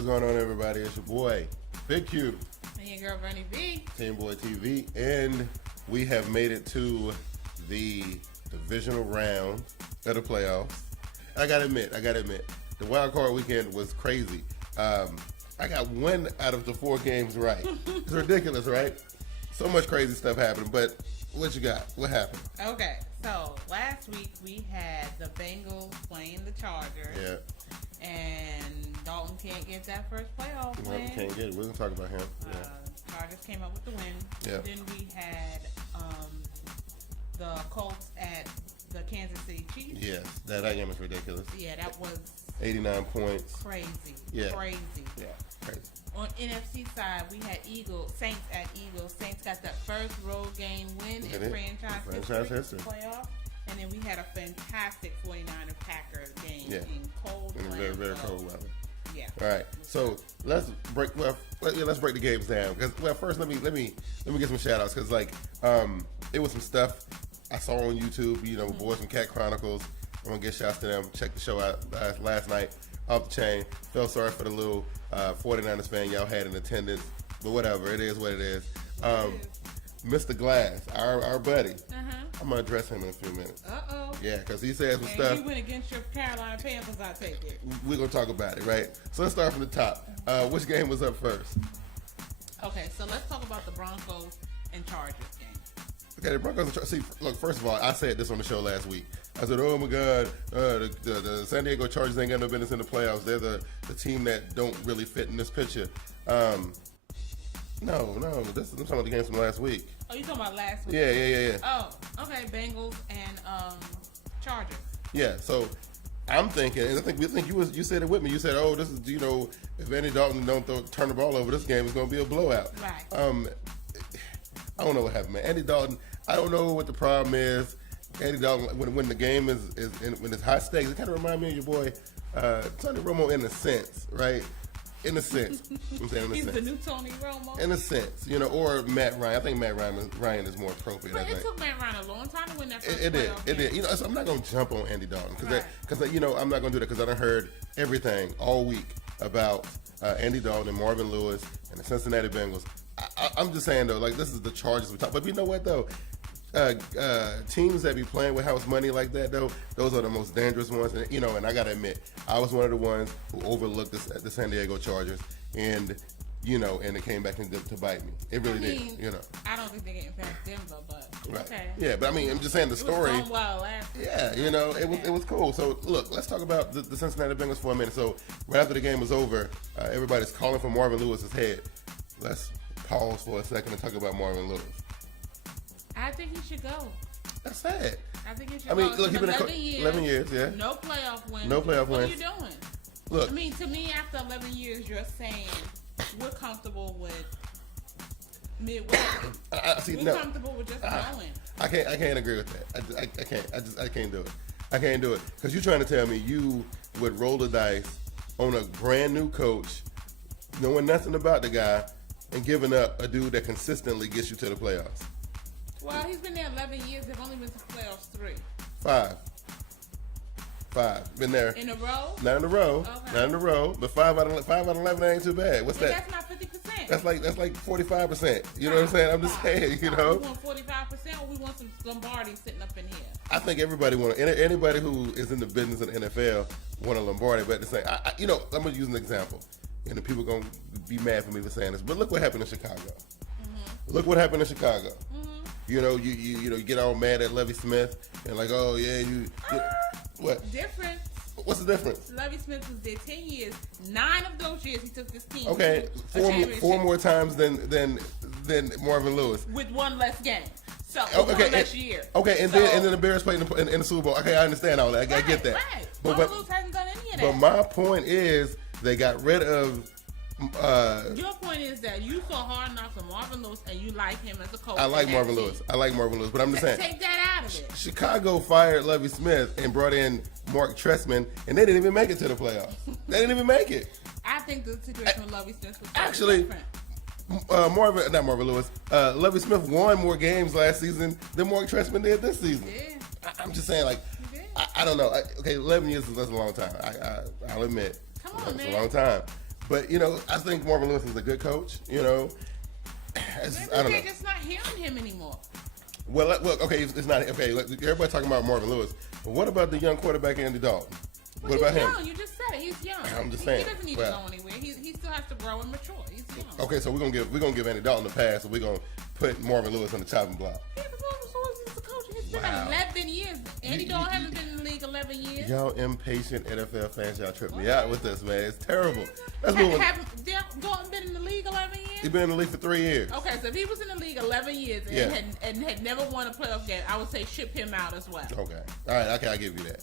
What is going on, everybody? It's your boy, Big Q. And your girl, Bernie B. TeamBoydTV. And we have made it to the divisional round of the playoffs. I gotta admit, the wild card weekend was crazy. I got one out of the 4 games right. It's ridiculous, right? So much crazy stuff happened, but what you got? What happened? Okay, so last week we had the Bengals playing the Chargers. Yeah. And Dalton can't get that first playoff No, win. we can't get it. We're going to talk about him. Chargers came up with the win. Yeah. Then we had the Colts at the Kansas City Chiefs. Yes, that game was ridiculous. Yeah, that was 89 points. crazy. Yeah. Crazy. Yeah, crazy. On NFC side, we had Saints at Eagles. Saints got that first road game win in franchise history. Playoff. And then we had a fantastic 49er Packers game in cold weather. Very, very cold weather. Yeah. All right. So let's break the games down. Because first let me get some shout outs because it was some stuff I saw on YouTube. You know, boys from Cat Chronicles. I'm gonna get shouts to them. Check the show out last night. Off the chain. Felt sorry for the little 49ers fan y'all had in attendance, but whatever. It is what it is. Mr. Glass, our buddy. I'm gonna address him in a few minutes. Yeah, because he said some stuff. You went against your Carolina Panthers, I take it. We're gonna talk about it, right? So let's start from the top. Which game was up first? Okay, so let's talk about the Broncos and Chargers game. Okay, the Broncos and Chargers. See, look, first of all, I said this on the show last week. I said, oh my God, the San Diego Chargers ain't got no business in the playoffs. They're the team that don't really fit in this picture. No, I'm talking about the games from last week. Oh, you talking about last week? Yeah. Oh, okay, Bengals and Chargers. Yeah, so I'm thinking, and I think you said it with me. You said, oh, this is, if Andy Dalton don't turn the ball over, this game is going to be a blowout. Right. I don't know what happened, man. Andy Dalton, I don't know what the problem is. Andy Dalton, when the game is when it's high stakes, it kind of reminds me of your boy Tony Romo in a sense, right? In a sense, I'm saying in a He's sense. the new Tony Romo. In a sense, or Matt Ryan. I think Matt Ryan is more appropriate. But it took Matt Ryan a long time to win that first It playoff did. game. So I'm not gonna jump on Andy Dalton because Right. I'm not gonna do that because I done heard everything all week about Andy Dalton and Marvin Lewis and the Cincinnati Bengals. I'm just saying though, this is the Chargers we talk. But you know what though? Teams that be playing with house money like that though, those are the most dangerous ones. And and I gotta admit, I was one of the ones who overlooked the San Diego Chargers, and and it came back to bite me. It really did. I don't think they're getting past Denver, but right. Okay. Yeah, but I'm just saying the story. It was going well last yeah, it was cool. So look, let's talk about the Cincinnati Bengals for a minute. So right after the game was over, everybody's calling for Marvin Lewis's head. Let's pause for a second and talk about Marvin Lewis. I think he should go. That's sad. I think he should I mean, go. look, he's been 11 years, yeah. No playoff wins. No playoff What are wins. you doing? Look, I mean, to me, after 11 years, you're saying we're comfortable with midway. We're comfortable with just going. I can't agree with that. I can't do it. I can't do it because you're trying to tell me you would roll the dice on a brand new coach, knowing nothing about the guy, and giving up a dude that consistently gets you to the playoffs. Well, he's been there 11 years. They've only been to the playoffs 3. 5. Been there. In a row? Not in a row. Okay. Not in a row. But 5 out of 11 ain't too bad. What's that? That's not 50%. That's like 45%. You know what I'm saying? I'm just saying. We want 45%, or we want some Lombardi sitting up in here. I think everybody anybody who is in the business of the NFL want a Lombardi. But at the same, I'm gonna use an example, and the people gonna be mad for me for saying this. But look what happened in Chicago. Mm-hmm. Look what happened in Chicago. Mm-hmm. You get all mad at Lovie Smith and oh yeah, what? Difference. What's the difference? Lovie Smith was there 10 years. 9 of those years he took this team. Okay, four more times than Marvin Lewis with one less game. So okay, one less year. Okay, and then the Bears played in the Super Bowl. Okay, I understand all that. I get that. Right. But Marvin Lewis hasn't done any of that. But my point is they got rid of. Your point is that you saw Hard Knocks on Marvin Lewis and you like him as a coach. I like Marvin Lewis, but I'm just saying. Take that out of it. Chicago fired Lovie Smith and brought in Mark Trestman, and they didn't even make it to the playoffs. They didn't even make it. I think the situation with Lovie Smith was actually different. Not Marvin Lewis. Lovie Smith won more games last season than Mark Trestman did this season. Yeah. I'm just saying, I don't know. Okay, 11 years is a long time. I'll admit. Come on, man. It's a long time. But I think Marvin Lewis is a good coach. I don't know. They're just not hearing him anymore. Well, look, okay, it's not okay. Everybody talking about Marvin Lewis, but what about the young quarterback Andy Dalton? What about him? You just said it. He's young. I'm just saying. He doesn't need to go anywhere. He still has to grow and mature. He's young. Okay, so we're gonna give Andy Dalton a pass, and we're gonna put Marvin Lewis on the chopping block. Yeah, but Marvin Lewis is the coach. He's been 11 years. Andy Dalton hasn't been in the league 11 years. Y'all impatient NFL fans, y'all trip me out with this, man. It's terrible. Let's move on. Have Dalton been in the league 11 years? He's been in the league for 3 years. Okay, so if he was in the league 11 years and had never won a playoff game, I would say ship him out as well. Okay. All right. Okay, I'll give you that.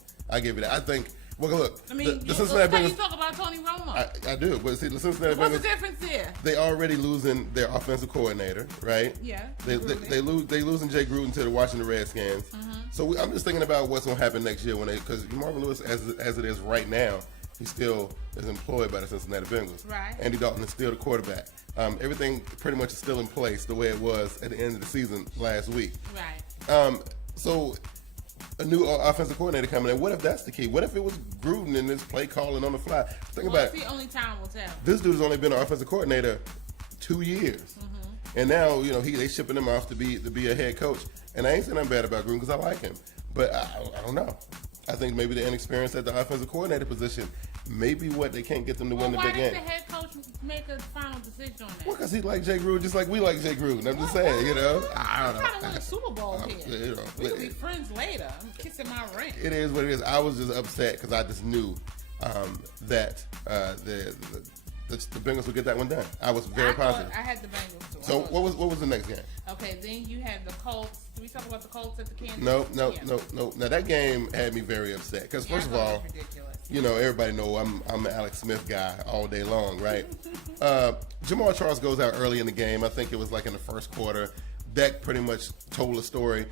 I think. Well, look. I mean, the Cincinnati Bengals. You talk about Tony Romo. I do, but see, the Cincinnati Bengals. What's the difference there? They already losing their offensive coordinator, right? Yeah. They losing Jay Gruden to the Washington Redskins. Mm-hmm. So I'm just thinking about what's going to happen next year because Marvin Lewis, as it is right now, he still is employed by the Cincinnati Bengals. Right. Andy Dalton is still the quarterback. Everything pretty much is still in place the way it was at the end of the season last week. Right. So a new offensive coordinator coming in. What if that's the key? What if it was Gruden and this play calling on the fly? Think about it. The only time will tell. This dude's only been an offensive coordinator 2 years, and now they shipping him off to be a head coach. And I ain't saying nothing bad about Gruden because I like him, but I don't know. I think maybe the inexperience at the offensive coordinator position may be what they can't get them to win the big game. Why does the head coach make a final decision on that? Well, because he like Jay Gruden just like we like Jay Gruden. I'm just saying, I don't know. I'm trying to win a Super Bowl here. We can be friends later. I'm kissing my ring. It is what it is. I was just upset because I just knew that the Bengals would get that one done. I was very positive. I had the Bengals too. So what was the next game? Okay, then you had the Colts. Did we talk about the Colts at the Kansas? No. Now that game had me very upset because first of all, everybody know I'm an Alex Smith guy all day long, right? Jamal Charles goes out early in the game. I think it was like in the first quarter. That pretty much told the story.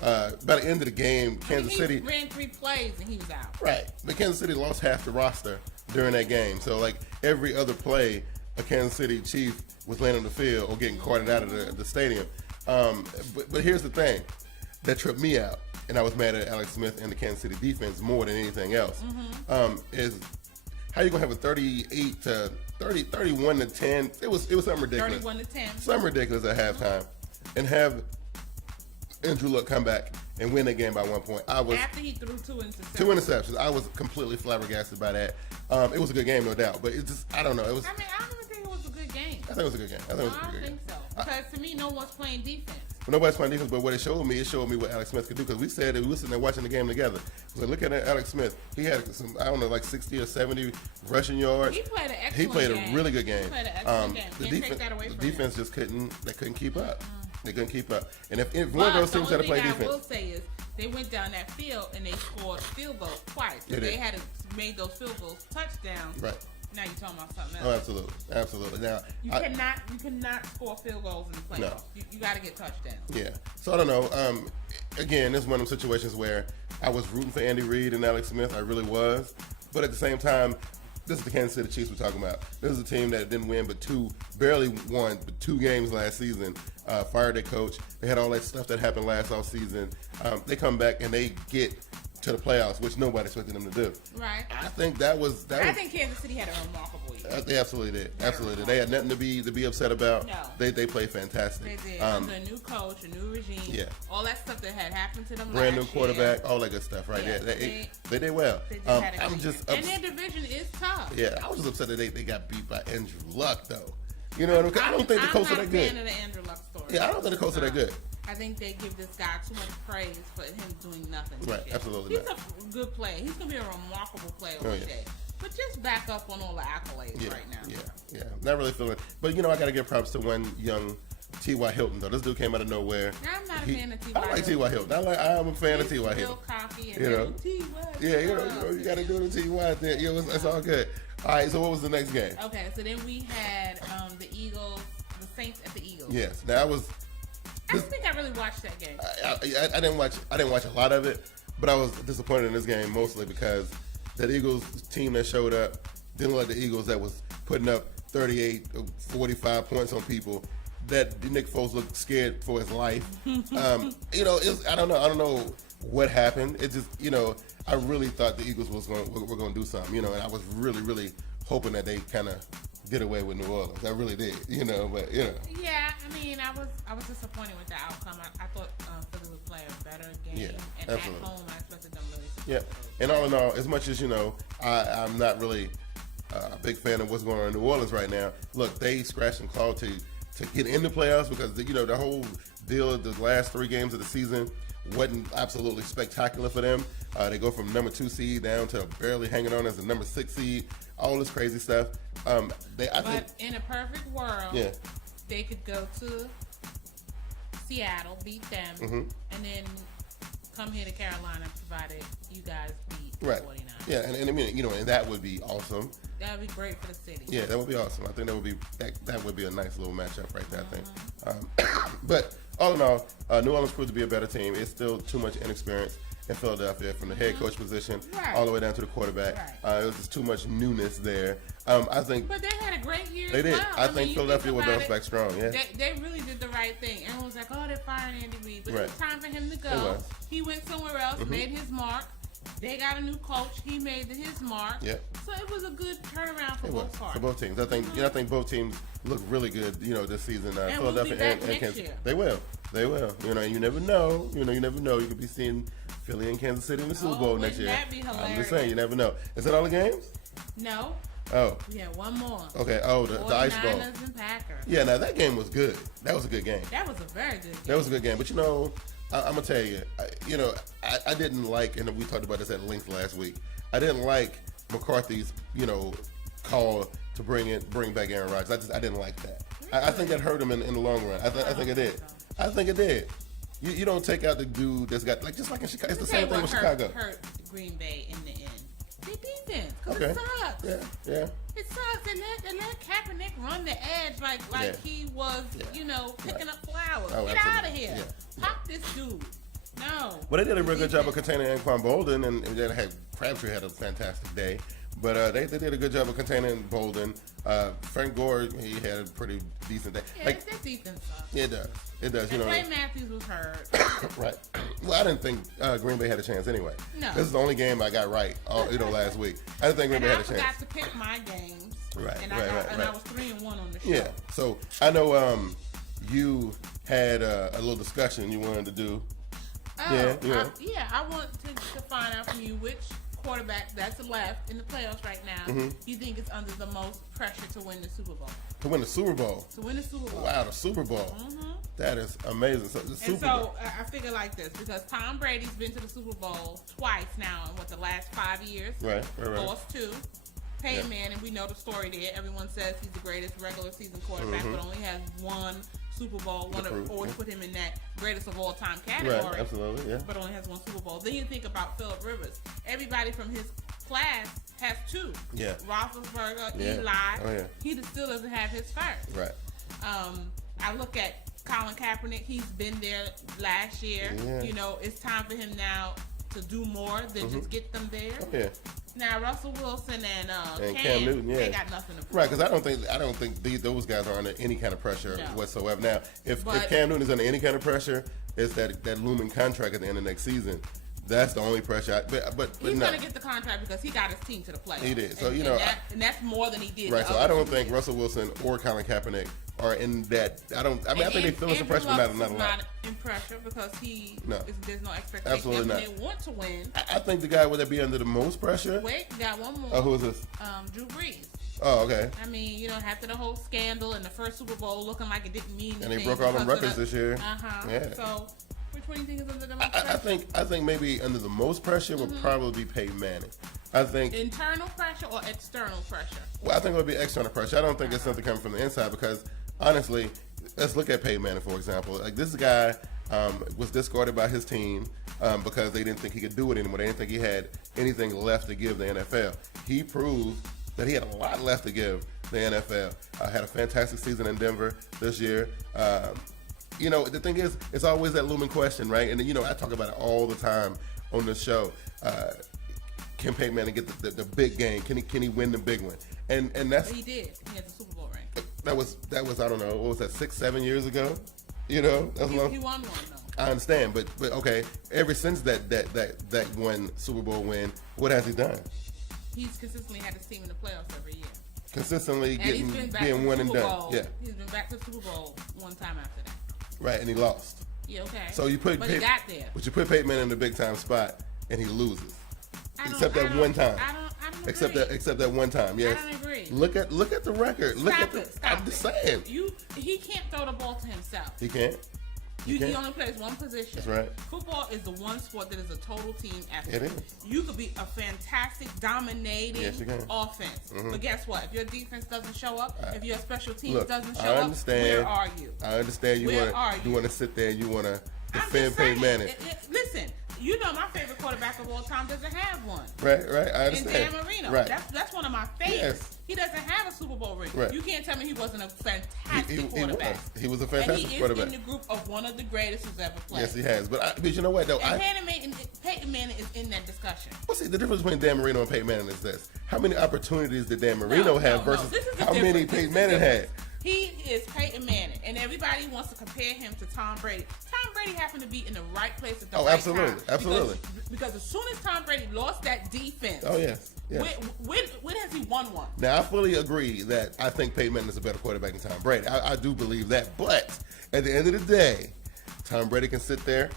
By the end of the game, Kansas City ran 3 plays and he was out. Right, but Kansas City lost half the roster during that game. So like every other play, a Kansas City Chief was laying on the field or getting carted out of the stadium. But here's the thing that tripped me out, and I was mad at Alex Smith and the Kansas City defense more than anything else. Is how you gonna have a 31 to 10? It was something ridiculous. 31 to 10. Something ridiculous at halftime, and have Andrew Luck come back and win that game by 1 point. After he threw 2 interceptions. 2 interceptions. I was completely flabbergasted by that. It was a good game, no doubt, but it's just I don't know. It was. I don't even think it was a good game. I think it was a good game. I don't think so. Because to me, no one's playing defense. Well, nobody's playing defense, but what it showed me what Alex Smith could do. Because we said that we were sitting there watching the game together. So look at Alex Smith. He had some, like 60 or 70 rushing yards. He played an excellent game. He played a really good game. He played an excellent game. The defense just couldn't keep up. They couldn't keep up. And if one of those teams had to play defense. What I will say is they went down that field and they scored field goals twice. If they had made those field goals touchdowns. Right. Now you're talking about something else. Oh, absolutely. Now you cannot score field goals in the playoffs. No. You got to get touchdowns. Yeah. So I don't know. Again, this is one of those situations where I was rooting for Andy Reid and Alex Smith. I really was. But at the same time, this is the Kansas City Chiefs we're talking about. This is a team that didn't win barely won, but 2 games last season. Fired their coach. They had all that stuff that happened last offseason. They come back and they get to the playoffs, which nobody expected them to do. Right. I think I think Kansas City had a remarkable year. They absolutely did. Absolutely. They had nothing to be upset about. No. They played fantastic. They did. Under a new coach, a new regime. Yeah. All that stuff that had happened to them Brand new quarterback, all that good stuff right there. They did well. I'm just and their division is tough. Yeah. I was just upset that they got beat by Andrew Luck, though. You know what I mean? I don't think the Colts are that good. I'm not a fan of the Andrew Luck story. Yeah, I don't think the Colts are that good. I think they give this guy too much praise for him doing nothing. Right, absolutely. He's a good player. He's going to be a remarkable player one day. But just back up on all the accolades right now. Yeah. Not really feeling it. But, I got to give props to one young T.Y. Hilton, though. This dude came out of nowhere. I'm not a fan of T.Y. I like T.Y. Hilton. I'm a fan of T.Y. Hilton. Cocky and T.Y. Yeah, you got to do the T.Y. thing. It's all good. All right, so what was the next game? Okay, so then we had the Saints at the Eagles. Yes. Now, I don't think I really watched that game. I didn't watch a lot of it, but I was disappointed in this game mostly because that Eagles team that showed up didn't look like the Eagles that was putting up 38, 45 points on people. That Nick Foles looked scared for his life. I don't know what happened. It just I really thought the Eagles were going to do something. And I was really really hoping that they kind of did away with New Orleans. I really did, you know. But you know. Yeah, I mean, I was disappointed with the outcome. I thought Philly would play a better game, and absolutely. at home I expected them really to. Yeah, and all in all, as much as you know, I'm not really a big fan of what's going on in New Orleans right now. Look, they scratched and clawed to get in the playoffs because you know the whole deal of the last 3 games of the season wasn't absolutely spectacular for them. They go from number 2 seed down to barely hanging on as the number 6 seed. All this crazy stuff. I think in a perfect world, they could go to Seattle, beat them, and then come here to Carolina, provided you guys beat 49. Yeah, and I mean, you know, and that would be awesome. That would be great for the city. Yeah, that would be awesome. I think that would be a nice little matchup right there. I think. But all in all, New Orleans proved to be a better team. It's still too much inexperience in Philadelphia, from the head coach position all the way down to the quarterback. It was just too much newness there. I think. But they had a great year. They did. Well. I think Philadelphia will bounce back strong. Yeah. They really did the right thing. Everyone was like, "Oh, they're firing Andy Reid," but it was time for him to go. He went somewhere else, made his mark. They got a new coach. He made his mark. Yep. So it was a good turnaround for both parties. For both teams. I think both teams look really good, you know, this season. Philadelphia and Kansas. Year. They will. You know, you never know. You never know. You could be seeing Philly and Kansas City in the Super Bowl next year. That'd be hilarious. I'm just saying, you never know. Is that all the games? No. Oh. We had one more. Okay. Oh, the Ice Bowl. 49ers and Packers. Yeah. Now that game was good. That was a good game. That was a very good game. That was a good game. But you know, I'm gonna tell you, I didn't like, and we talked about this at length last week. I didn't like McCarthy's, you know, call to bring back Aaron Rodgers. I didn't like that. I think that hurt him in the long run. I think it did. I think it did. You don't take out the dude that's got just like in Chicago. It's the same thing with Chicago. Hurt Green Bay in the end. They defense, because it sucks. Yeah. It sucks. They let Kaepernick run the edge like he was, you know, picking up flowers. Oh, Get absolutely. out of here. Yeah. Pop this dude. No. But they did a real good job of containing Anquan Bolden, and then Crabtree had a fantastic day. But they did a good job of containing Bolden. Frank Gore, he had a pretty decent day. Yeah, that defense sucks. It does. You know. Clay Matthews was hurt. Right. Well, I didn't think Green Bay had a chance anyway. No. This is the only game I got right, last week. I didn't think Green Bay had a chance. I forgot to pick my games. Right. I was 3-1 on the show. Yeah. So I know you had a little discussion you wanted to do. I want to find out from you which quarterback that's left in the playoffs right now you think is under the most pressure to win the Super Bowl. To win the Super Bowl. Wow, the Super Bowl. That is amazing. So the Super Bowl. I figure like this, because Tom Brady's been to the Super Bowl twice now in the last 5 years. Right. Lost 2. Peyton Manning, we know the story there. Everyone says he's the greatest regular season quarterback, but only has 1 Super Bowl. Always put him in that greatest of all time category. Right, absolutely, yeah. But only has 1 Super Bowl. Then you think about Phillip Rivers. Everybody from his class has 2. Yeah. Roethlisberger, Eli. Oh, yeah. He still doesn't have his first. Right. I look at Colin Kaepernick. He's been there last year. Yeah. You know, it's time for him now to do more than just get them there. Oh, yeah. Now Russell Wilson and Cam Newton, they got nothing to prove. Right, because I don't think those guys are under any kind of pressure whatsoever. Now, if Cam Newton is under any kind of pressure, it's that looming contract at the end of next season. That's the only pressure. But he's going to get the contract because he got his team to the playoffs. He did. So, and that's more than he did. Right. So I don't think Russell Wilson or Colin Kaepernick are in that. I think they feel some pressure, but not a lot. Not in pressure because there's no expectation. Absolutely not. They want to win. I think the guy would be under the most pressure. Wait, we got one more. Oh, who is this? Drew Brees. Oh, okay. I mean, after the whole scandal and the first Super Bowl looking like it didn't mean anything. And they broke all them records this year. Yeah. So, which one do you think is under the most pressure? I think maybe under the most pressure would probably be Peyton Manning. I think internal pressure or external pressure. Well, I think it would be external pressure. I don't think it's something coming from the inside because honestly, let's look at Peyton Manning for example. Like this guy was discarded by his team because they didn't think he could do it anymore. They didn't think he had anything left to give the NFL. He proved that he had a lot left to give the NFL. Had a fantastic season in Denver this year. The thing is, it's always that looming question, right? And I talk about it all the time on this show. Can Peyton Manning get the big game? Can he win the big one? And that's he did. He had the Super Bowl ring. That was I don't know, what was that, 6-7 years ago? That's long. He won one though. I understand, but okay. Ever since that one Super Bowl win, what has he done? He's consistently had his team in the playoffs every year. consistently and being one and done. Yeah, he's been back to the Super Bowl one time after that. Right, and he lost. Yeah, okay. So you put he got there. But you put Peyton Manning in the big time spot, and he loses. Except that one time. I don't agree. Except that one time. Yes. I don't agree. Look at the record. Stop I'm just saying. He can't throw the ball to himself. He can't. He only plays one position. That's right. Football is the one sport that is a total team effort. It is. You could be a fantastic, dominating offense. Mm-hmm. But guess what? If your defense doesn't show up, if your special teams doesn't show up, where are you? I understand you want to sit there and you want to defend Peyton Manning. Listen, you know my favorite quarterback of all time doesn't have one. Right, I understand. And Dan Marino. Right. That's one of my favorites. Yes. He doesn't have a Super Bowl ring. Right. You can't tell me he wasn't a fantastic quarterback. He was a fantastic quarterback. And he is in the group of one of the greatest who's ever played. Yes, he has. But you know what, though? And Peyton Manning is in that discussion. Well, see, the difference between Dan Marino and Peyton Manning is this. How many opportunities did Dan Marino have versus how many Peyton Manning had? He is Peyton Manning, and everybody wants to compare him to Tom Brady. Tom Brady happened to be in the right place at the right time. Absolutely. Because as soon as Tom Brady lost that defense, yes. When has he won one? Now, I fully agree that I think Peyton Manning is a better quarterback than Tom Brady. I do believe that. But at the end of the day, Tom Brady can sit there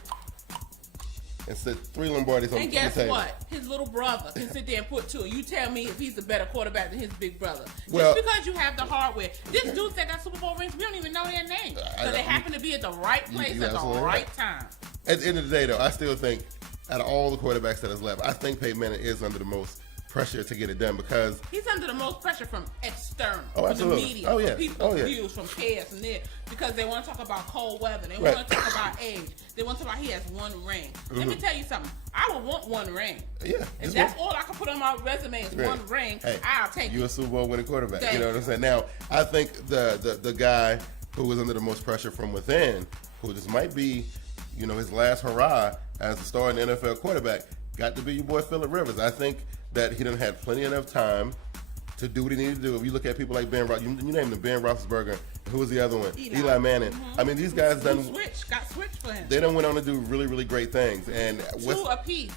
and sit 3 Lombardis on the table. And guess what? His little brother can sit there and put 2. You tell me if he's a better quarterback than his big brother. Just because you have the hardware. This dudes that got Super Bowl rings, we don't even know their names. So they happen to be at the right place at the right time. At the end of the day, though, I still think out of all the quarterbacks that has left, I think Peyton Manning is under the most pressure to get it done because he's under the most pressure from external, from the media, from people's views, from peers, and there because they want to talk about cold weather, they want to talk about age, they want to talk about he has 1 ring. Let me tell you something. I would want 1 ring. Yeah, if that's all I can put on my resume is 1 ring, I'll take it. You're a Super Bowl winning quarterback. You know what I'm saying? Now, I think the guy who was under the most pressure from within, who just might be, his last hurrah as a starting NFL quarterback, got to be your boy Phillip Rivers. I think that he done had plenty enough time to do what he needed to do. If you look at people like Ben Roethlisberger, you named him Ben Roethlisberger. Who was the other one? Eli Manning. I mean, these guys got switched for him. They done went on to do really, really great things. And 2 apiece.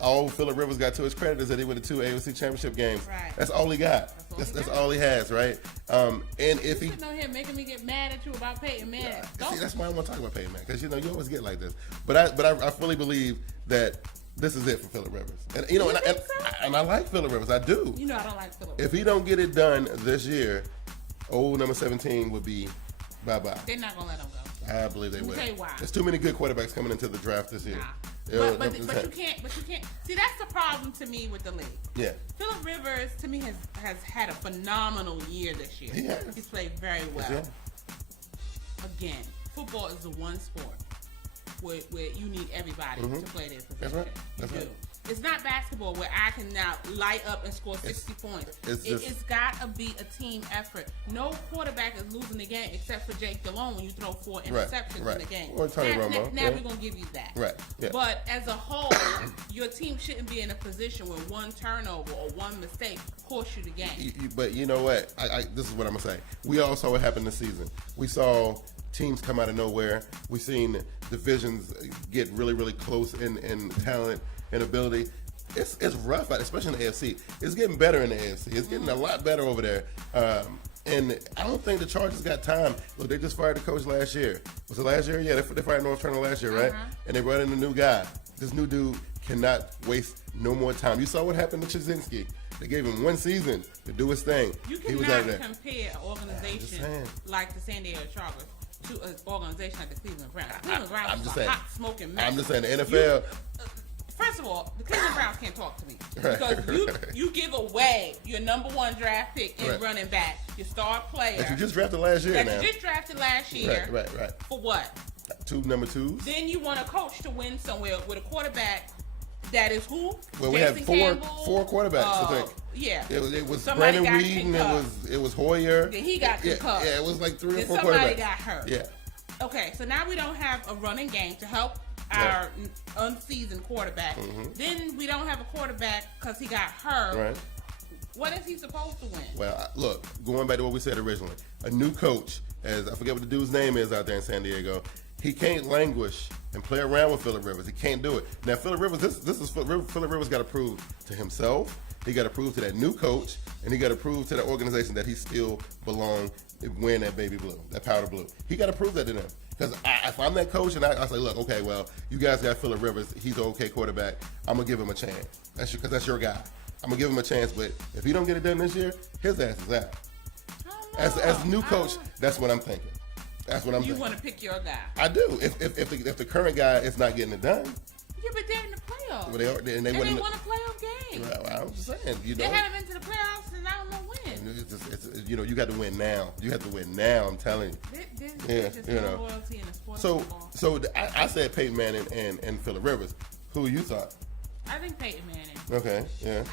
All Phillip Rivers got to his credit is that he went to 2 AFC championship games. Right. That's all he got. That's all he has, right? And if he sitting on here making me get mad at you about Peyton Manning. See, that's why I want to talk about Peyton Manning because you always get like this. But I fully believe that this is it for Phillip Rivers, and I like Phillip Rivers. I do. I don't like Phillip Rivers. If he don't get it done this year, number 17 would be bye-bye. They're not gonna let him go. I believe they will. Tell you why. There's too many good quarterbacks coming into the draft this year. Nah. But you can't. See, that's the problem to me with the league. Yeah. Phillip Rivers to me has had a phenomenal year this year. He has. He's played very well. Again, football is the one sport where you need everybody to play their position. That's right. It's not basketball where I can now light up and score 60 points. It's got to be a team effort. No quarterback is losing the game except for Jake Delhomme when you throw 4 interceptions in the game. Or Tony Romo. Now we're going to give you that. Right. Yeah. But as a whole, your team shouldn't be in a position where 1 turnover or 1 mistake costs you the game. But you know what? This is what I'm going to say. We all saw what happened this season. We saw teams come out of nowhere. We've seen divisions get really, really close in talent and ability. It's rough out, especially in the AFC. It's getting better in the AFC. It's getting a lot better over there. And I don't think the Chargers got time. Look, they just fired the coach last year. Was it last year? Yeah, they fired North Turner last year, right? And they brought in a new guy. This new dude cannot waste no more time. You saw what happened to Krasinski. They gave him 1 season to do his thing. You cannot compare an organization like the San Diego Chargers to an organization like the Cleveland Browns. Cleveland Browns is a hot smoking mess. I'm just saying the NFL. First of all, the Cleveland Browns can't talk to me because you give away your number 1 draft pick and running back, your star player that you just drafted last year. Right. For what? 2 number 2s. Then you want a coach to win somewhere with a quarterback that is who? Well, we had four quarterbacks. I think. Yeah. It was Brandon Weed and it was Hoyer. Then he got concussed. Yeah, it was like 3 or 4 quarterbacks. Somebody got hurt. Yeah. Okay, so now we don't have a running game to help our unseasoned quarterback. Then we don't have a quarterback because he got hurt. Right. What is he supposed to win? Well, look, going back to what we said originally, a new coach, as I forget what the dude's name is out there in San Diego, he can't languish and play around with Phillip Rivers. He can't do it. Now, Phillip Rivers, this is Phillip Rivers got to prove to himself He got to prove to that new coach, and he got to prove to that organization that he still belongs wearing that baby blue, that powder blue. He got to prove that to them. Because if I'm that coach and I say, look, okay, well, you guys got Phillip Rivers. He's an okay quarterback. I'm going to give him a chance. Because that's your guy. I'm going to give him a chance. But if he don't get it done this year, his ass is out. As a new coach, that's what I'm thinking. That's what I'm thinking. You want to pick your guy. I do. If the current guy is not getting it done. Yeah, but they're in the playoffs. Well, they won a playoff game. Well, I'm just saying. They haven't been to the playoffs and I don't know when. It's you got to win now. You have to win now. I'm telling you. There's just no loyalty in the sports football. So I said Peyton Manning and Phillip Rivers. Who you thought? I think Peyton Manning. Okay, yeah.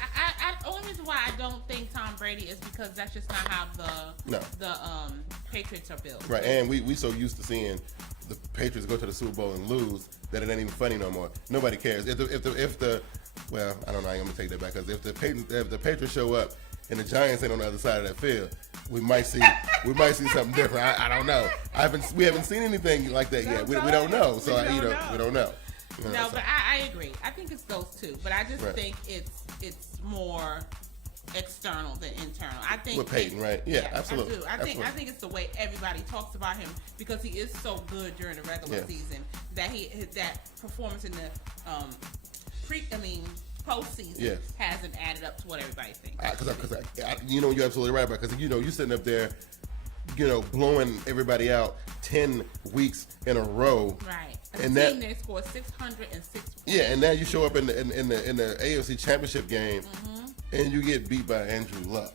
The only reason why I don't think Tom Brady is because that's just not how the Patriots are built. Right, and we so used to seeing the Patriots go to the Super Bowl and lose that it ain't even funny no more. Nobody cares. If the well, I don't know. I'm gonna take that back because if the Patriots show up and the Giants ain't on the other side of that field, we might see something different. I don't know. We haven't seen anything like that yet. We don't know. So we don't know. No, but I agree. I think it's those two, but I just think it's more external than internal. I think with Peyton, right? Yeah, absolutely. I think it's the way everybody talks about him because he is so good during the regular season that that performance in the postseason hasn't added up to what everybody thinks. Because you're absolutely right about because you're sitting up there, blowing everybody out 10 weeks in a row. Right. And team that scored 606 points. Yeah, and now you show up in the AFC Championship game, and you get beat by Andrew Luck.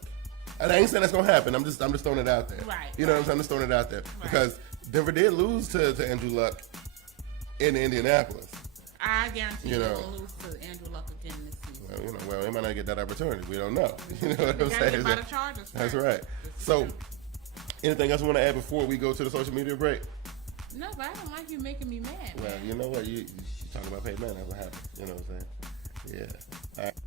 And I ain't saying that's gonna happen. I'm just throwing it out there. Right. You know what I'm saying? I'm just throwing it out there because Denver did lose to Andrew Luck in Indianapolis. I guarantee you won't lose to Andrew Luck again this season. Well, he might not get that opportunity. We don't know. You know what I'm saying? Get by the Chargers. That's right. So, anything else you want to add before we go to the social media break? No, but I don't like you making me mad. Well, you know what? You talk about Peyton Manning. That's what happened. You know what I'm saying? Yeah. All right.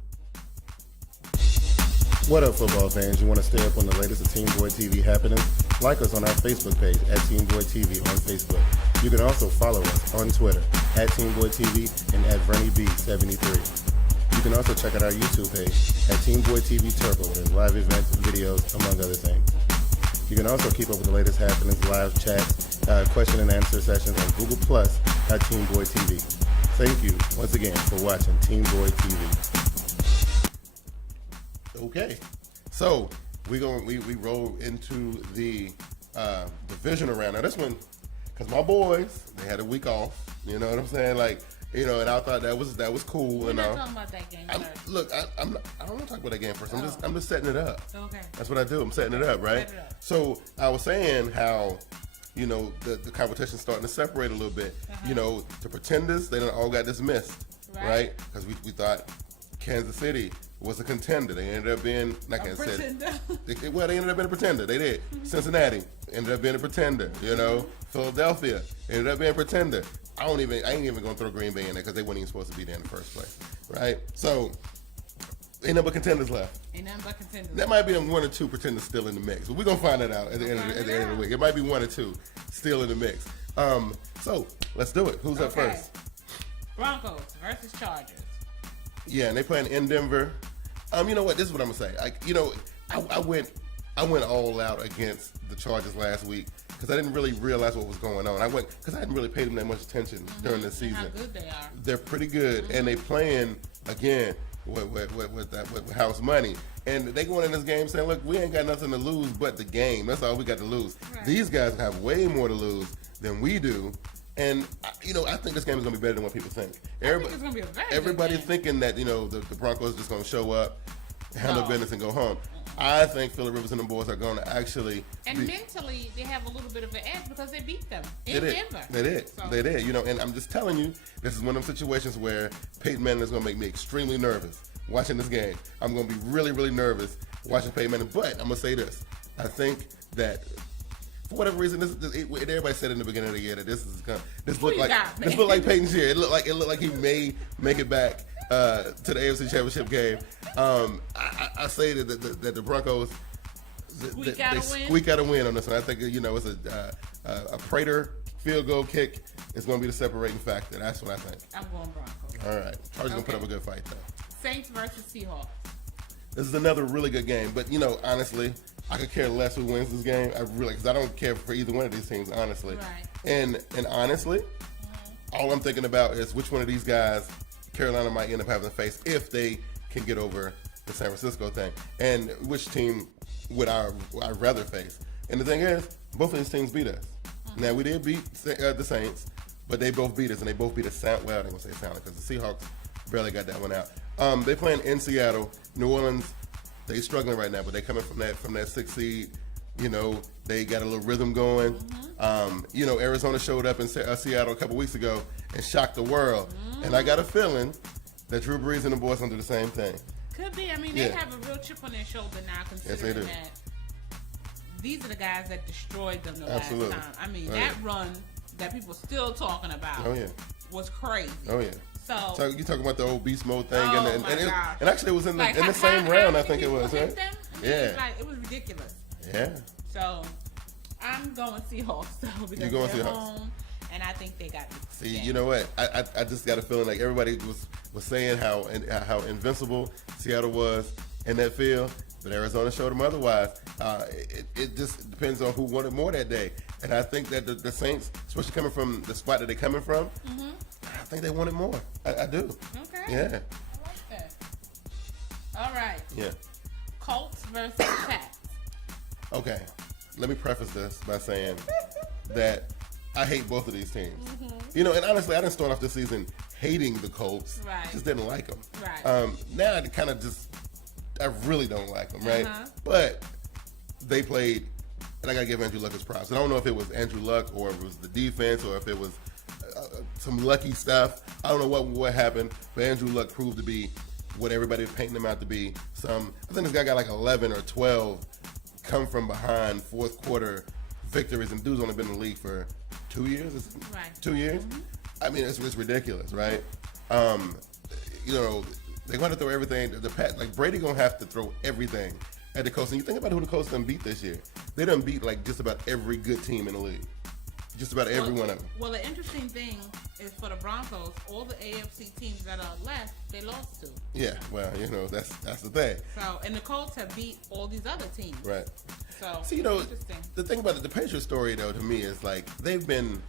What up, football fans? You want to stay up on the latest of TeamBoydTV happenings? Like us on our Facebook page at TeamBoydTV on Facebook. You can also follow us on Twitter at TeamBoydTV and at VernieB73. You can also check out our YouTube page at TeamBoydTV Turbo. There's live events, videos, among other things. You can also keep up with the latest happenings, live chats, question and answer sessions on Google Plus at TeamBoydTV. Thank you once again for watching TeamBoydTV. Okay, so we roll into the divisional round. Now this one, because my boys, they had a week off. You know what I'm saying? Like, and I thought that was cool. We're not talking about that game first. Look, I don't want to talk about that game first. I'm just setting it up. Okay. That's what I do. I'm setting it up, right? Set it up. So I was saying how, the competition's starting to separate a little bit. The pretenders, they done all got dismissed, right? Because we thought Kansas City was a contender. They ended up being not Kansas City. They ended up being a pretender. They did. Cincinnati ended up being a pretender. Philadelphia ended up being a pretender. I ain't even gonna throw Green Bay in there because they weren't even supposed to be there in the first place, right? So ain't nothing but contenders left. That might be one or two pretenders still in the mix, but we're gonna find that out at the end of the week. It might be one or two still in the mix. So let's do it. Who's up first? Broncos versus Chargers. Yeah, and they playing in Denver. You know what? This is what I'm gonna say. I went all out against the Chargers last week because I didn't really realize what was going on. I went because I hadn't really paid them that much attention during the season. How good they are. They're pretty good, and they playing again with house money. And they going in this game saying, "Look, we ain't got nothing to lose but the game. That's all we got to lose." Right. These guys have way more to lose than we do. And I think this game is going to be better than what people think. I think it's going to be a very everybody's good game. Thinking that the Broncos are just going to show up, handle business, and go home. I think Phillip Rivers and the boys are going to actually. And mentally, they have a little bit of an edge because they beat them in Denver. They did. So. They did. And I'm just telling you, this is one of them situations where Peyton Manning is going to make me extremely nervous watching this game. I'm going to be really, really nervous watching Peyton Manning. But I'm going to say this: I think that. For whatever reason, everybody said in the beginning of the year that this looked like Peyton's year. It looked like he may make it back to the AFC Championship game. I say that the Broncos squeak out a win on this one. I think it's a Prater field goal kick is going to be the separating factor. That's what I think. I'm going Broncos. All right, Chargers gonna put up a good fight though. Saints versus Seahawks. This is another really good game. But, you know, honestly, I could care less who wins this game. Because I don't care for either one of these teams, honestly. Right. And honestly, all I'm thinking about is which one of these guys Carolina might end up having to face if they can get over the San Francisco thing, and which team would I rather face. And the thing is, both of these teams beat us. Now, we did beat the Saints, but they both beat us, and they both beat us well, I don't want to say soundly, because the Seahawks barely got that one out. They playing in Seattle. New Orleans, they struggling right now, but they coming from that 6th seed. You know, they got a little rhythm going. You know, Arizona showed up in Seattle a couple weeks ago and shocked the world. And I got a feeling that Drew Brees and the boys gonna do the same thing. Could be. I mean, they have a real chip on their shoulder now, considering that these are the guys that destroyed them the last time. I mean, that run that people still talking about was crazy. Oh, yeah. So you talking about the old beast mode thing, and actually it was in the like, same round, I think it was, right? It was ridiculous. Yeah. So I'm going Seahawks though, because they're home, and I think they got this. See, you know what? I just got a feeling like everybody was saying how invincible Seattle was in that field, but Arizona showed them otherwise. It just depends on who wanted more that day, and I think that the Saints, especially coming from the spot that they're coming from, I think they wanted more. I do. Okay. Yeah. I like that. All right. Yeah. Colts versus Pats. Okay. Let me preface this by saying that I hate both of these teams. You know, and honestly, I didn't start off the season hating the Colts. Right. Just didn't like them. Right. Now I kind of I really don't like them, right? But they played, and I got to give Andrew Luck his props. And I don't know if it was Andrew Luck or if it was the defense or if it was some lucky stuff. I don't know what happened, but Andrew Luck proved to be what everybody was painting him out to be. I think this guy got like 11 or 12 come from behind fourth quarter victories, and dude's only been in the league for 2 years. Right. 2 years. I mean, it's ridiculous, right? You know, they're going to throw everything. Like Brady gonna have to throw everything at the Colts. And you think about who the Colts done beat this year. They done beat like just about every good team in the league. Just about every one of them. Well, the interesting thing is for the Broncos, all the AFC teams that are left, they lost to. Yeah, well, you know, that's the thing. So, and the Colts have beat all these other teams. Right. So, you know, interesting. The thing about the Patriots story, though, to me is like they've been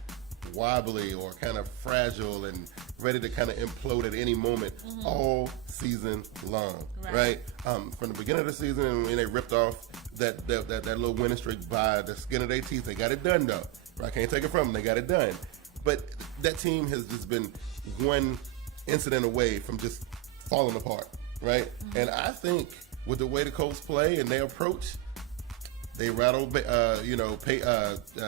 wobbly or kind of fragile and ready to kind of implode at any moment all season long, right? From the beginning of the season, when they ripped off that little winning streak by the skin of their teeth, they got it done, though. I can't take it from them. They got it done. But that team has just been one incident away from just falling apart, right? And I think with the way the Colts play and their approach, they rattled,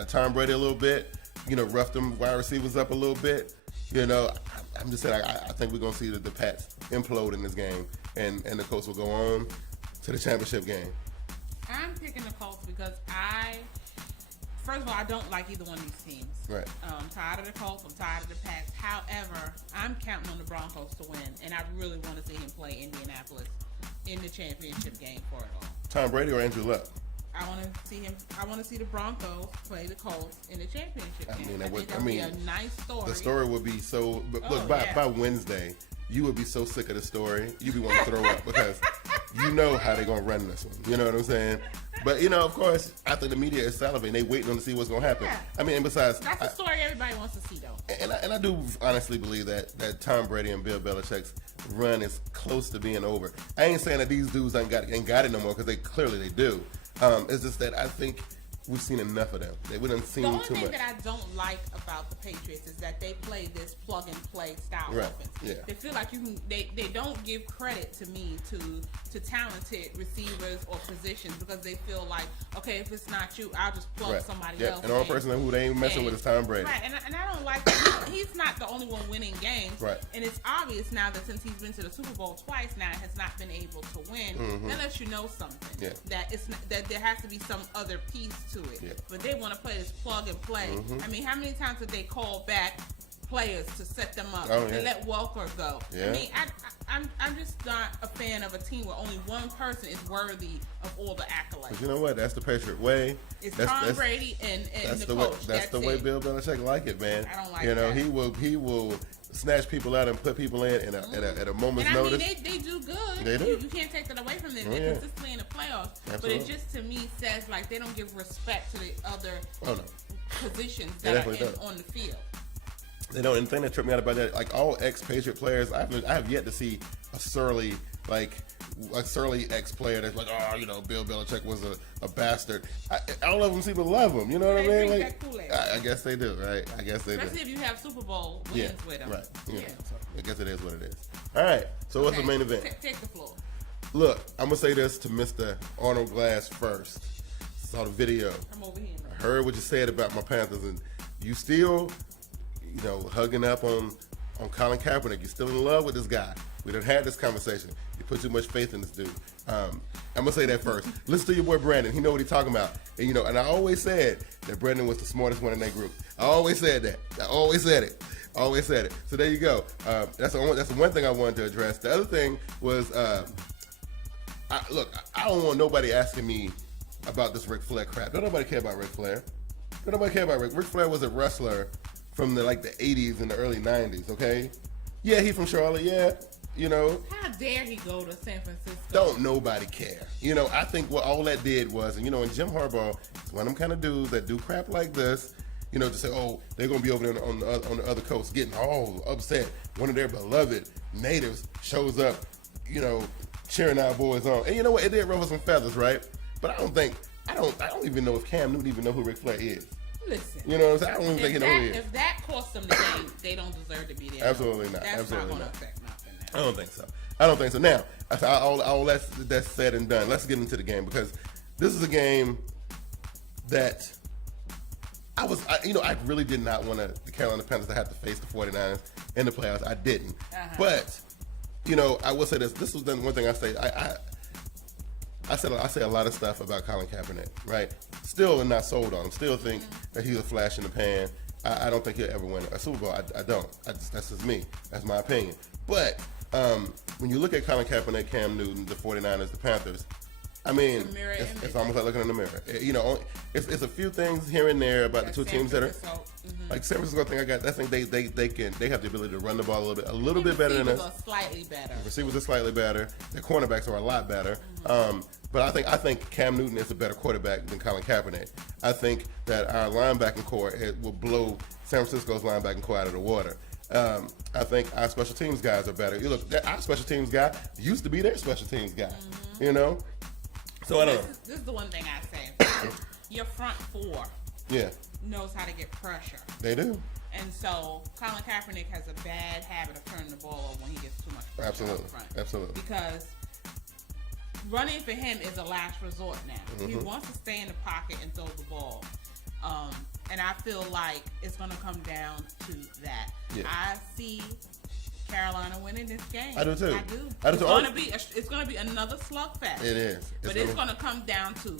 Tom Brady a little bit, you know, roughed them wide receivers up a little bit. You know, I'm just saying, I think we're going to see the Pats implode in this game, and the Colts will go on to the championship game. I'm picking the Colts because first of all, I don't like either one of these teams. Right. I'm tired of the Colts. I'm tired of the Pats. However, I'm counting on the Broncos to win, and I really want to see him play Indianapolis in the championship game for it all. Tom Brady or Andrew Luck? I want to see him. I want to see the Broncos play the Colts in the championship game. I think be a nice story. The story would be so. But look, by Wednesday, you would be so sick of the story, you'd be wanting to throw up because you know how they're gonna run this one. You know what I'm saying? But you know, of course, I think the media is salivating. They waiting on to see what's gonna happen. Yeah. I mean, and besides, that's the story everybody wants to see, though. And I do honestly believe that Tom Brady and Bill Belichick's run is close to being over. I ain't saying that these dudes ain't got it no more, because they clearly do. It's just that I think we've seen enough of them. We done seen too much. The only thing that I don't like about the Patriots is that they play this plug and play style offense. Yeah. They feel like they don't give credit to me to talented receivers or positions, because they feel like, okay, if it's not you, I'll just plug somebody else. And the only person who they ain't messing with is Tom Brady. Right, and I don't like that. He's not the only one winning games. Right. And it's obvious now that since he's been to the Super Bowl twice now, has not been able to win. That lets you know something. Yeah. That there has to be some other piece to it. Yeah. But they want to play this plug and play. I mean, how many times did they call back players to set them up? They let Walker go. I mean, I'm just not a fan of a team where only one person is worthy of all the accolades. But you know what? That's the Patriot way. It's Tom Brady and the coach. That's the way Bill Belichick like it, man. I don't like that. He will snatch people out and put people in at a moment's and I notice. mean, they do good. They do. You can't take that away from them. They're consistently in the playoffs. Absolutely. But it just, to me, says like they don't give respect to the other positions that are on the field. They don't. And the thing that tripped me out about that, like all ex-Patriot players, I have yet to see a surly ex-player that's like, oh, you know, Bill Belichick was a bastard. All of them seem to love him. You know what I mean? Like, I guess they do, right? I guess they do. Especially if you have Super Bowl wins with them. Right. Yeah. So I guess it is what it is. All right. So what's the main event? Take the floor. Look, I'm gonna say this to Mr. Arnold Glass first. Saw the video. I'm over here. I heard what you said about my Panthers, and you still, you know, hugging up on Colin Kaepernick. You're still in love with this guy. We done had this conversation. You put too much faith in this dude. I'm gonna say that first. Listen to your boy Brandon. He know what he's talking about. And you know, and I always said that Brandon was the smartest one in that group. I always said that. I always said it. So there you go. That's the one thing I wanted to address. The other thing was, I don't want nobody asking me about this Ric Flair crap. Don't nobody care about Ric Flair. Don't nobody care about Ric. Ric Flair was a wrestler from the 80s and the early 90s. Okay. Yeah, he's from Charlotte. Yeah. You know, how dare he go to San Francisco? Don't nobody care. You know, I think what all that did was, and you know, and Jim Harbaugh is one of them kind of dudes that do crap like this. You know, to say, oh, they're gonna be over there on the other coast, getting all upset. One of their beloved natives shows up, you know, cheering our boys on. And you know what? It did ruffle some feathers, right? But I don't even know if Cam Newton even know who Ric Flair is. Listen, you know what I'm saying? I don't even think he know who he is. If that cost them the game, they don't deserve to be there. Absolutely not. That's Absolutely not going not. to affect nothing. I don't think so. Now, all that's said and done, let's get into the game, because this is a game that I really did not want the Carolina Panthers to have to face the 49ers in the playoffs. I didn't. But, you know, I will say this. This was the one thing I say. I say a lot of stuff about Colin Kaepernick, right? Still not sold on him. Still think that he's a flash in the pan. I don't think he'll ever win a Super Bowl. I don't. That's just me. That's my opinion. But when you look at Colin Kaepernick, Cam Newton, the 49ers, the Panthers, I mean, it's almost like looking in the mirror. You know, it's a few things here and there about the two teams that are like San Francisco. I think they have the ability to run the ball a little bit better than us. Receivers are slightly better. Their cornerbacks are a lot better. But I think Cam Newton is a better quarterback than Colin Kaepernick. I think that our linebacking core will blow San Francisco's linebacking core out of the water. I think our special teams guys are better. You look, our special teams guy used to be their special teams guy. You know. So I don't know. This is the one thing I say. Your front four knows how to get pressure. They do. And so Colin Kaepernick has a bad habit of turning the ball over when he gets too much pressure up front. Absolutely. Because running for him is a last resort now. He wants to stay in the pocket and throw the ball. And I feel like it's going to come down to that. Yeah. I see Carolina winning this game. I do too. It's going to be another slugfest. It is. It's going to come down to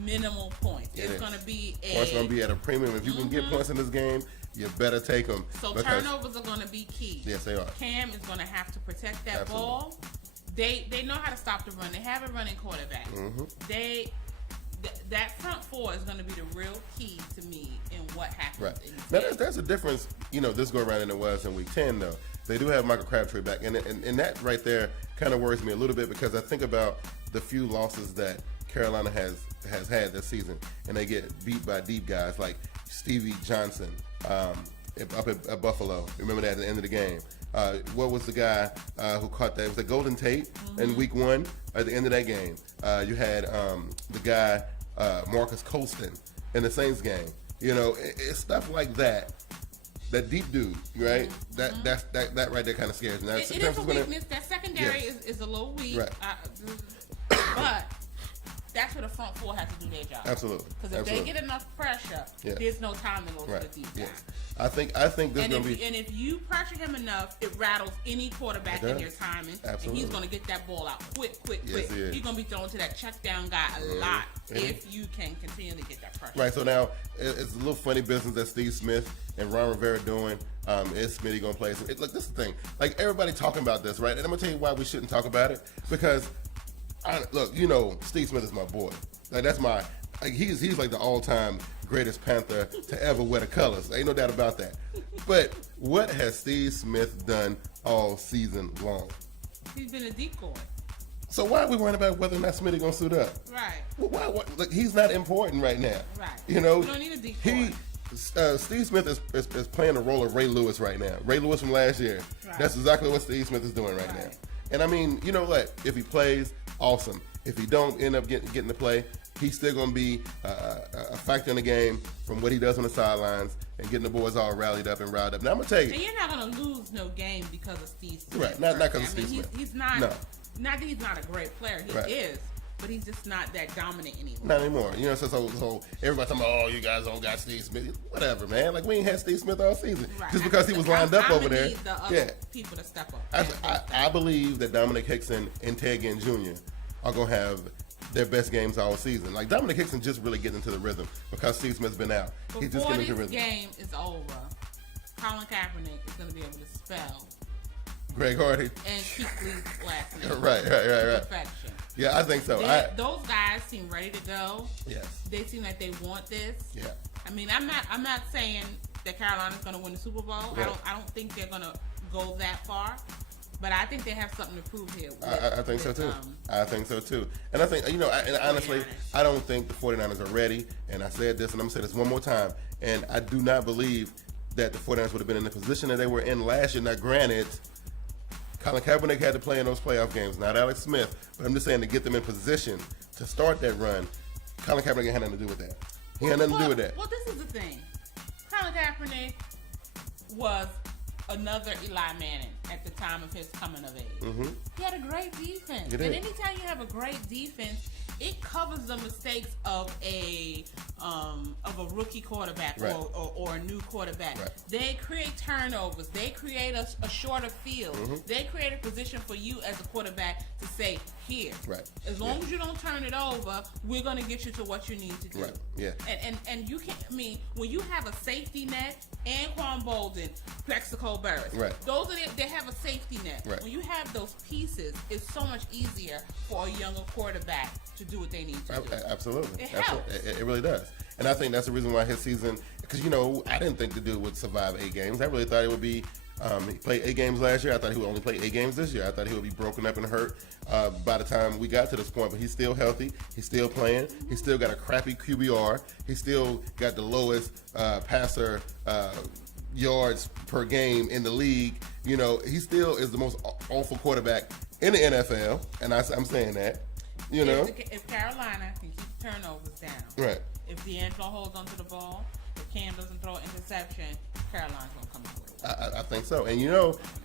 minimal points. It's going to be points going to be at a premium. If you can get points in this game, you better take them. So turnovers are going to be key. Yes, they are. Cam is going to have to protect that ball. They know how to stop the run. They have a running quarterback. That front four is going to be the real key to me in what happens. Right. Now, there's a difference, you know, this go around than it was in week 10, though. They do have Michael Crabtree back, and that right there kind of worries me a little bit, because I think about the few losses that Carolina has had this season, and they get beat by deep guys like Stevie Johnson up at Buffalo. Remember that at the end of the game. What was the guy who caught that? It was the Golden Tate in week 1 at the end of that game. You had the guy Marcus Colston in the Saints game. You know, it's stuff like that. That deep dude, right? That right there kind of scares me. It is a weakness. That secondary is a little weak. Right. But that's where the front four has to do their job. Absolutely. Because if they get enough pressure, there's no time to go to the deep guy. I think this is going to be. And if you pressure him enough, it rattles any quarterback in their timing. Absolutely. And he's going to get that ball out quick. He's going to be thrown to that check down guy a lot if you can continue to get that pressure. Right. So now it's a little funny business that Steve Smith and Ron Rivera doing. Is Smitty going to play? Look, this is the thing. Like, everybody talking about this, right? And I'm going to tell you why we shouldn't talk about it. Because look, you know, Steve Smith is my boy. Like, that's my. Like, he's like the all-time greatest Panther to ever wear the colors. Ain't no doubt about that. But what has Steve Smith done all season long? He's been a decoy. So why are we worrying about whether or not Smitty gonna suit up? Right. Why, look, he's not important right now. Right. You know, we don't need a decoy. Steve Smith is playing the role of Ray Lewis right now. Ray Lewis from last year. Right. That's exactly what Steve Smith is doing right now. And I mean, you know what? If he plays, awesome. If he don't end up getting to play, he's still going to be a factor in the game from what he does on the sidelines and getting the boys all rallied up and riled up. Now, I'm going to tell you. And you're not going to lose no game because of Steve Smith. Right, not because of Steve Smith. He's not, no. Not that he's not a great player. He is. But he's just not that dominant anymore. Not anymore. You know, so everybody talking about, oh, you guys don't got Steve Smith. Whatever, man. Like, we ain't had Steve Smith all season. Right. Just because he was lined up over there. Need the other people to step up. I believe that Dominic Hickson and Ted Ginn Jr. are going to have their best games all season. Like, Dominic Hickson just really getting into the rhythm because Steve Smith's been out. He's just getting into the rhythm. Before this game is over, Colin Kaepernick is going to be able to spell Greg Hardy and Kuechly's last name. Right. Perfection. Yeah, I think so. Those guys seem ready to go. Yes. They seem like they want this. Yeah. I mean, I'm not saying that Carolina's going to win the Super Bowl. Yeah. I don't think they're going to go that far. But I think they have something to prove here. I think so too. I think so too. And I think, and honestly, I don't think the 49ers are ready. And I said this, and I'm going to say this one more time. And I do not believe that the 49ers would have been in the position that they were in last year. Now, granted, Colin Kaepernick had to play in those playoff games, not Alex Smith. But I'm just saying, to get them in position to start that run, Colin Kaepernick had nothing to do with that. He had nothing to do with that. Well, this is the thing. Colin Kaepernick was another Eli Manning at the time of his coming of age. Mm-hmm. He had a great defense. And anytime you have a great defense, it covers the mistakes of a rookie quarterback or a new quarterback. Right. They create turnovers. They create a shorter field. Mm-hmm. They create a position for you as a quarterback to say, here. Right. As long as you don't turn it over, we're going to get you to what you need to do. Right. Yeah. And you can't, I mean, when you have a safety net, Anquan Bolden, Plexico Burris, right. Those are they have a safety net. Right. When you have those pieces, it's so much easier for a younger quarterback to do what they need to do. Absolutely. It helps. It really does. And I think that's the reason why his season, because, I didn't think the dude would survive 8 games. I really thought it would be, he played 8 games last year. I thought he would only play 8 games this year. I thought he would be broken up and hurt by the time we got to this point. But he's still healthy. He's still playing. He's still got a crappy QBR. He's still got the lowest passer yards per game in the league. He still is the most awful quarterback in the NFL. And I'm saying that. If Carolina can keep turnovers down, right. If D'Angelo holds onto the ball, if Cam doesn't throw an interception, Carolina's going to come out with it. I think so. And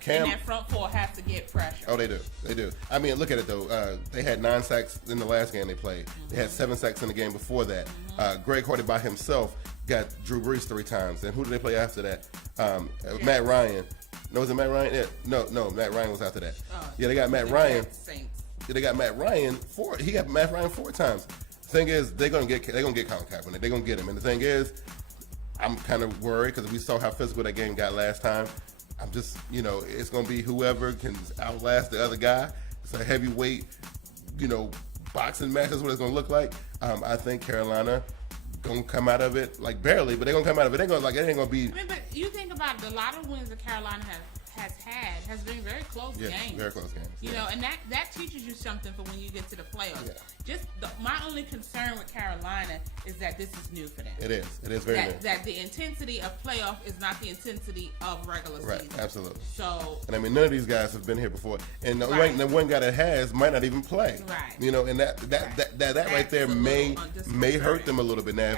Cam... And that front four has to get pressure. Oh, they do. I mean, look at it, though. They had 9 sacks in the last game they played. Mm-hmm. They had 7 sacks in the game before that. Mm-hmm. Greg Hardy by himself got Drew Brees 3 times. And who did they play after that? Matt Ryan. No, was it Matt Ryan? Yeah. No, Matt Ryan was after that. They got Matt Ryan. They got Matt Ryan 4. He got Matt Ryan 4 times. The thing is, they're gonna get Colin Kaepernick. They're gonna get him. And the thing is, I'm kind of worried because we saw how physical that game got last time. I'm just, it's gonna be whoever can outlast the other guy. It's a heavyweight, boxing match. That's what it's gonna look like. I think Carolina gonna come out of it like barely, but they're gonna come out of it. It ain't gonna be. I mean, but you think about it, a lot of wins that Carolina has been very close games. Very close games. And that teaches you something for when you get to the playoffs. Yeah. My only concern with Carolina is that this is new for them. It is very new. That the intensity of playoff is not the intensity of regular season. Right, absolutely. So, and I mean, none of these guys have been here before, and the one guy that has might not even play. Right. And that right there may hurt them a little bit. Now,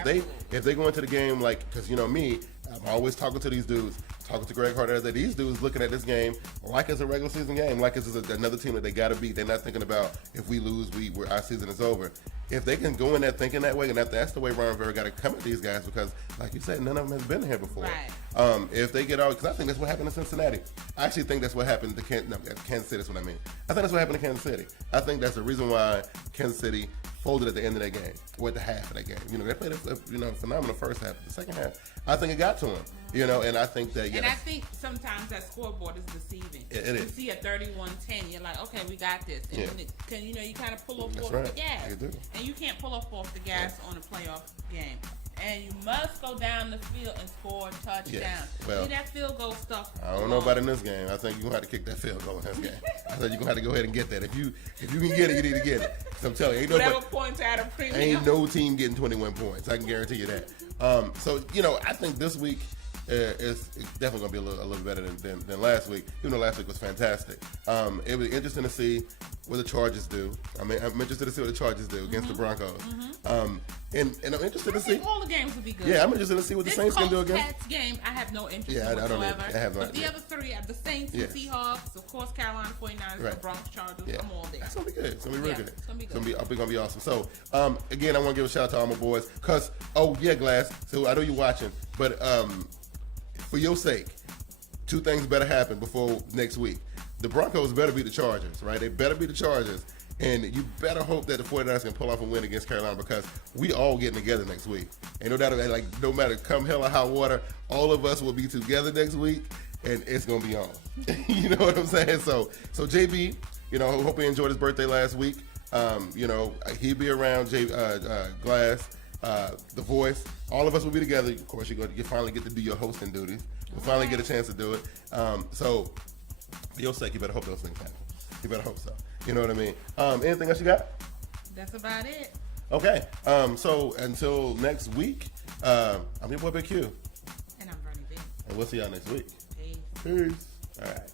if they go into the game because me, I'm always talking to these dudes. Talking to Greg Hardy, that these dudes looking at this game like it's a regular season game, like it's another team that they got to beat. They're not thinking about if we lose, our season is over. If they can go in there thinking that way, and that's the way Ron Rivera got to come at these guys, because, like you said, none of them has been here before. Right. If they get out, because I think that's what happened in Cincinnati. I actually think that's what happened to Kansas City. That's what I mean. I think that's what happened to Kansas City. I think that's the reason why Kansas City folded at the end of that game, or at the half of that game. They played a phenomenal first half. The second half, I think it got to them. Mm-hmm. You know, and I think that and I think sometimes that scoreboard is deceiving. It is. You see a 31-10, you're like, okay, we got this. And when you kind of pull off the gas. You do. And you can't pull off the gas on a playoff game. And you must go down the field and score a touchdown. Well, see that field goal stuff. I don't know about in this game. I think you're gonna have to kick that field goal in this game. I think you're gonna have to go ahead and get that. If you can get it, you need to get it. So I'm telling you, whatever points at a premium. Ain't no team getting 21 points. I can guarantee you that. So I think this week it's definitely gonna be a little better than last week. Even though last week was fantastic. It was interesting to see what the Chargers do. I'm interested to see what the Chargers do against the Broncos. And I'm interested to see. All the games will be good. Yeah, I'm interested to see what the Saints can do against. This Colts game, I have no interest in I don't whatsoever. I have no But the other three, the Saints, the Seahawks, of course, Carolina 49ers, the Bronx Chargers. I'm all there. That's gonna be good. It's gonna be real good. It's gonna be good. It's gonna be awesome. So again, I want to give a shout out to all my boys. Cause Glass. So I know you're watching, but for your sake, two things better happen before next week. The Broncos better beat the Chargers, right? They better beat the Chargers. And you better hope that the 49ers can pull off a win against Carolina, because we all getting together next week. And no doubt about it, no matter come hell or high water, all of us will be together next week, and it's going to be on. You know what I'm saying? So JB, hope he enjoyed his birthday last week. He'll be around, Glass, The Voice. All of us will be together. Of course, you finally get to do your hosting duties. You'll finally get a chance to do it. So for your sake, you better hope those things happen. You better hope so. You know what I mean? Anything else you got? That's about it. Okay. So until next week, I'm your boy Big Q. And I'm Bernie B. And we'll see y'all next week. Peace. Peace. All right.